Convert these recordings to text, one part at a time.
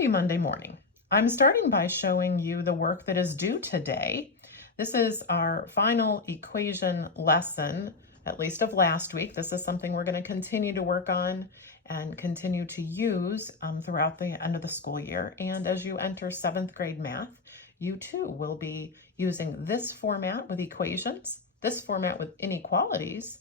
Happy Monday morning. I'm starting by showing you the work that is due today. This is our final equation lesson, at least of last week. This is something we're going to continue to work on and continue to use throughout the end of the school year. And as you enter 7th grade math, you too will be using this format with equations, this format with inequalities,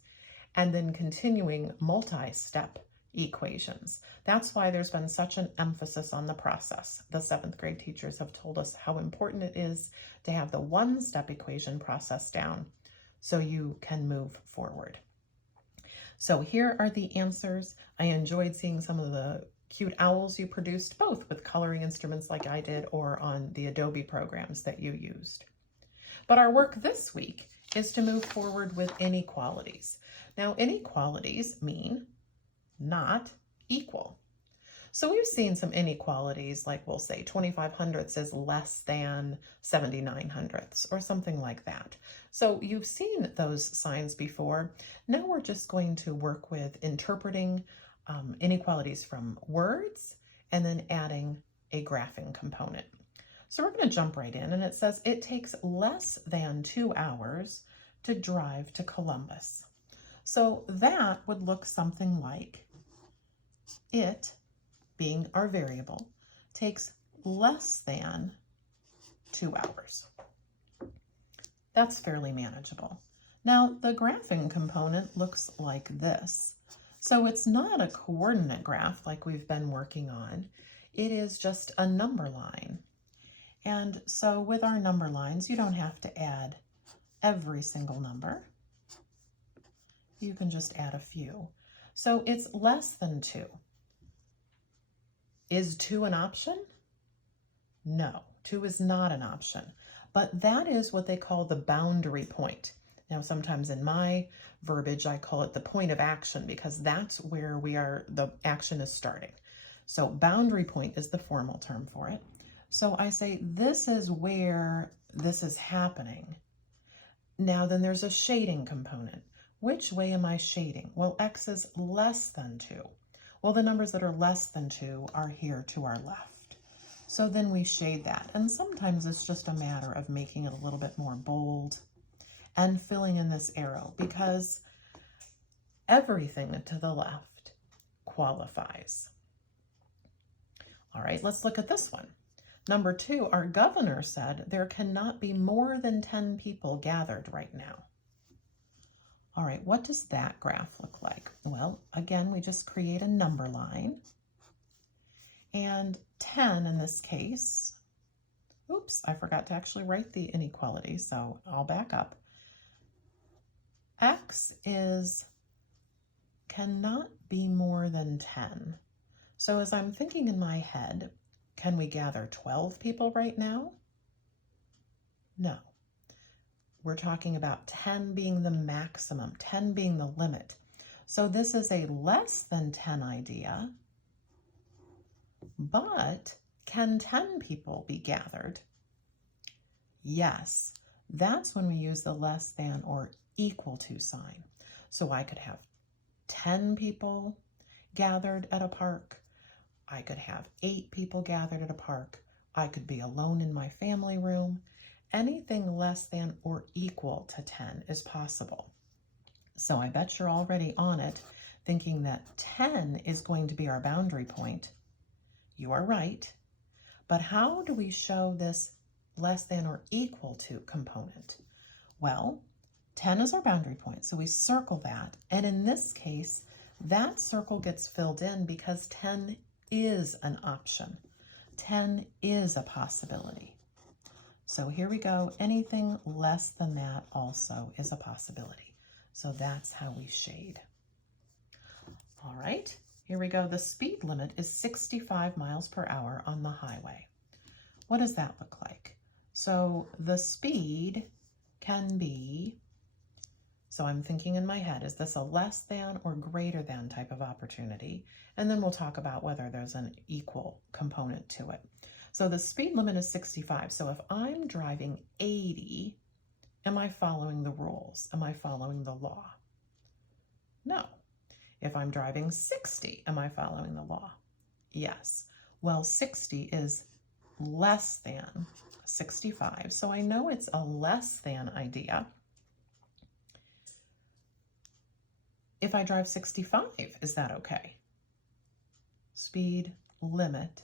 and then continuing multi-step equations. That's why there's been such an emphasis on the process. The 7th grade teachers have told us how important it is to have the one-step equation process down so you can move forward. So here are the answers. I enjoyed seeing some of the cute owls you produced, both with coloring instruments like I did or on the Adobe programs that you used. But our work this week is to move forward with inequalities. Now, inequalities mean not equal. So we've seen some inequalities, like we'll say 25 hundredths is less than 79 hundredths or something like that. So you've seen those signs before. Now we're just going to work with interpreting inequalities from words and then adding a graphing component. So we're going to jump right in, and it says it takes less than 2 hours to drive to Columbus. So that would look something like it, being our variable, takes less than 2 hours. That's fairly manageable. Now, the graphing component looks like this. So it's not a coordinate graph like we've been working on. It is just a number line. And so with our number lines, you don't have to add every single number. You can just add a few. So it's less than 2. Is 2 an option? No, 2 is not an option, but that is what they call the boundary point. Now, sometimes in my verbiage, I call it the point of action because that's where the action is starting. So boundary point is the formal term for it. So I say, this is where this is happening. Now, then there's a shading component. Which way am I shading? Well, X is less than 2. Well, the numbers that are less than 2 are here to our left. So then we shade that. And sometimes it's just a matter of making it a little bit more bold and filling in this arrow because everything to the left qualifies. All right, let's look at this one. Number 2, our governor said there cannot be more than 10 people gathered right now. All right, what does that graph look like? Well, again, we just create a number line. And 10 in this case, oops, I forgot to actually write the inequality, so I'll back up. X cannot be more than 10. So as I'm thinking in my head, can we gather 12 people right now? No. We're talking about 10 being the maximum, 10 being the limit. So this is a less than 10 idea, but can 10 people be gathered? Yes, that's when we use the less than or equal to sign. So I could have 10 people gathered at a park. I could have 8 people gathered at a park. I could be alone in my family room. Anything less than or equal to 10 is possible. So I bet you're already on it, thinking that 10 is going to be our boundary point. You are right. But how do we show this less than or equal to component? Well, 10 is our boundary point, so we circle that. And in this case, that circle gets filled in because 10 is an option. 10 is a possibility. So here we go. Anything less than that also is a possibility. So that's how we shade. All right, here we go. The speed limit is 65 miles per hour on the highway. What does that look like? So the speed can be, so I'm thinking in my head, is this a less than or greater than type of opportunity? And then we'll talk about whether there's an equal component to it. So the speed limit is 65. So if I'm driving 80, am I following the rules? Am I following the law? No. If I'm driving 60, am I following the law? Yes. Well, 60 is less than 65, so I know it's a less than idea. If I drive 65, is that okay? Speed limit,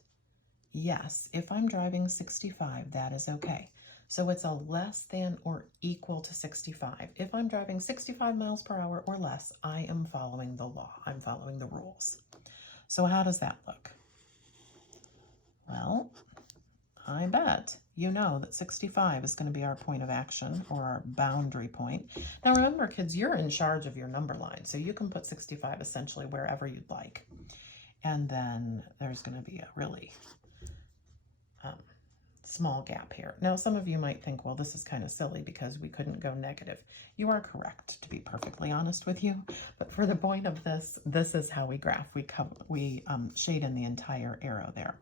yes. If I'm driving 65, that is okay. So it's a less than or equal to 65. If I'm driving 65 miles per hour or less, I am following the law. I'm following the rules. So how does that look? Well, I bet you know that 65 is going to be our point of action or our boundary point. Now remember, kids, you're in charge of your number line, so you can put 65 essentially wherever you'd like. And then there's going to be a really small gap here. Now, some of you might think, well, this is kind of silly because we couldn't go negative. You are correct, to be perfectly honest with you. But for the point of this, this is how we graph. We shade in the entire arrow there.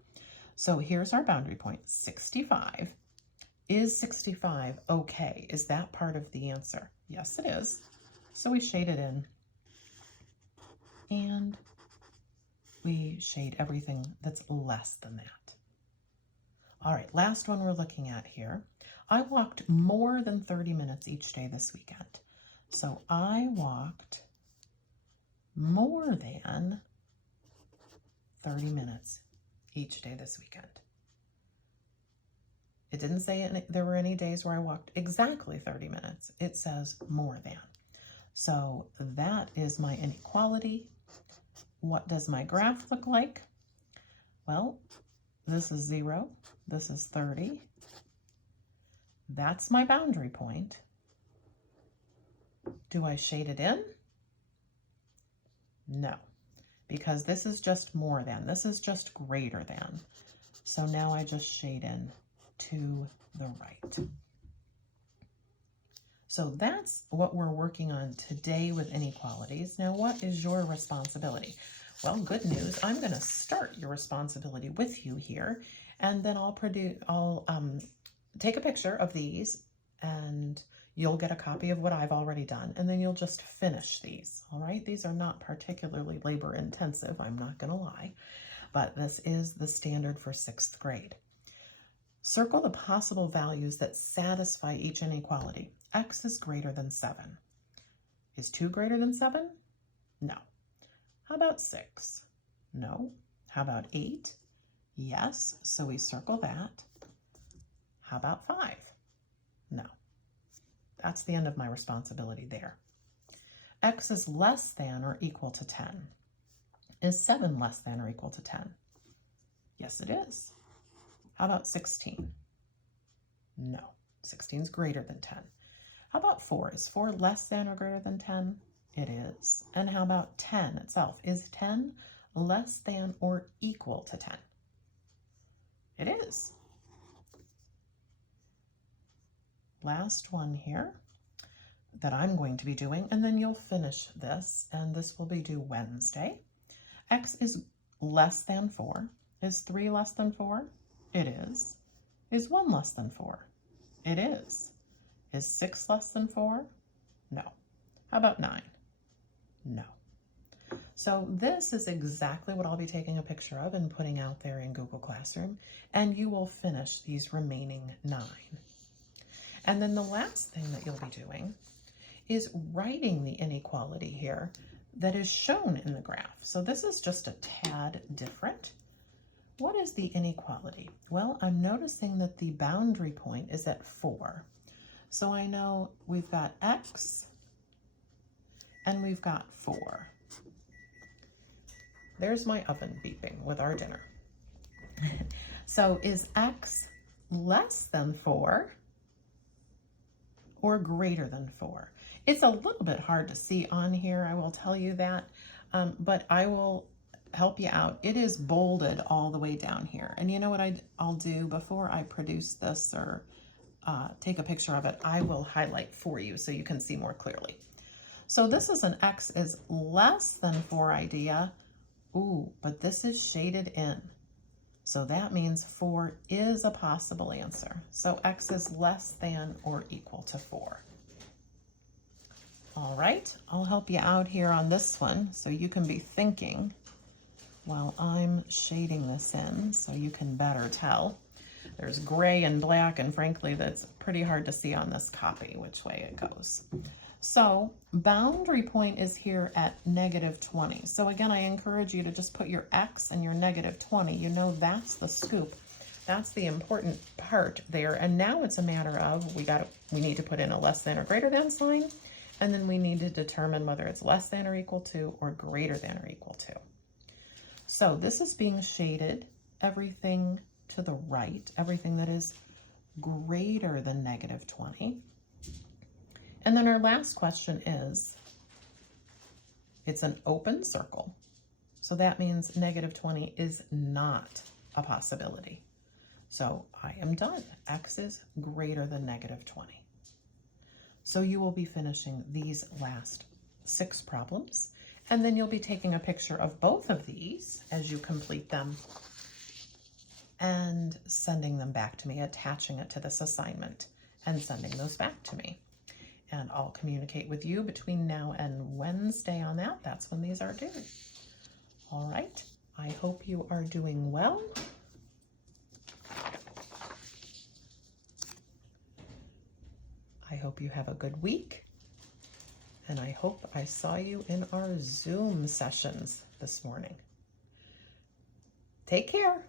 So here's our boundary point, 65. Is 65 okay? Is that part of the answer? Yes, it is. So we shade it in. And we shade everything that's less than that. All right, last one we're looking at here. I walked more than 30 minutes each day this weekend. So I walked more than 30 minutes each day this weekend. It didn't say there were any days where I walked exactly 30 minutes. It says more than. So that is my inequality. What does my graph look like? Well, this is 0. This is 30. That's my boundary point. Do I shade it in? No, because this is just more than. This is just greater than. So now I just shade in to the right. So that's what we're working on today with inequalities. Now, what is your responsibility? Well, good news. I'm going to start your responsibility with you here, and then I'll take a picture of these, and you'll get a copy of what I've already done, and then you'll just finish these. All right. These are not particularly labor intensive. I'm not going to lie, but this is the standard for 6th grade. Circle the possible values that satisfy each inequality. X is greater than 7. Is 2 greater than 7? No. How about 6? No. How about 8? Yes, so we circle that. How about 5? No. That's the end of my responsibility there. X is less than or equal to 10. Is 7 less than or equal to 10? Yes, it is. How about 16? No. 16 is greater than 10. How about 4? Is 4 less than or greater than 10? It is. And how about 10 itself? Is 10 less than or equal to 10? It is. Last one here that I'm going to be doing, and then you'll finish this, and this will be due Wednesday. X is less than 4. Is 3 less than 4? It is. Is 1 less than 4? It is. Is 6 less than 4? No. How about 9? No. So this is exactly what I'll be taking a picture of and putting out there in Google Classroom, and you will finish these remaining 9. And then the last thing that you'll be doing is writing the inequality here that is shown in the graph. So this is just a tad different. What is the inequality? Well, I'm noticing that the boundary point is at 4. So I know we've got X and we've got 4. There's my oven beeping with our dinner. So is X less than 4 or greater than 4? It's a little bit hard to see on here, I will tell you that, but I will help you out. It is bolded all the way down here. And you know what I'll do before I produce this or take a picture of it, I will highlight for you so you can see more clearly. So this is an X is less than 4 idea. Ooh, but this is shaded in. So that means 4 is a possible answer. So X is less than or equal to 4. All right, I'll help you out here on this one so you can be thinking while I'm shading this in so you can better tell. There's gray and black, and frankly, that's pretty hard to see on this copy which way it goes. So boundary point is here at -20. So again, I encourage you to just put your X and your -20. You know, that's the scoop. That's the important part there. And now it's a matter of we need to put in a less than or greater than sign, and then we need to determine whether it's less than or equal to or greater than or equal to. So this is being shaded, everything to the right, everything that is greater than -20. And then our last question is, it's an open circle. So that means -20 is not a possibility. So I am done. X is greater than -20. So you will be finishing these last 6 problems, and then you'll be taking a picture of both of these as you complete them and sending them back to me, attaching it to this assignment and sending those back to me. And I'll communicate with you between now and Wednesday on that. That's when these are due. All right. I hope you are doing well. I hope you have a good week. And I hope I saw you in our Zoom sessions this morning. Take care.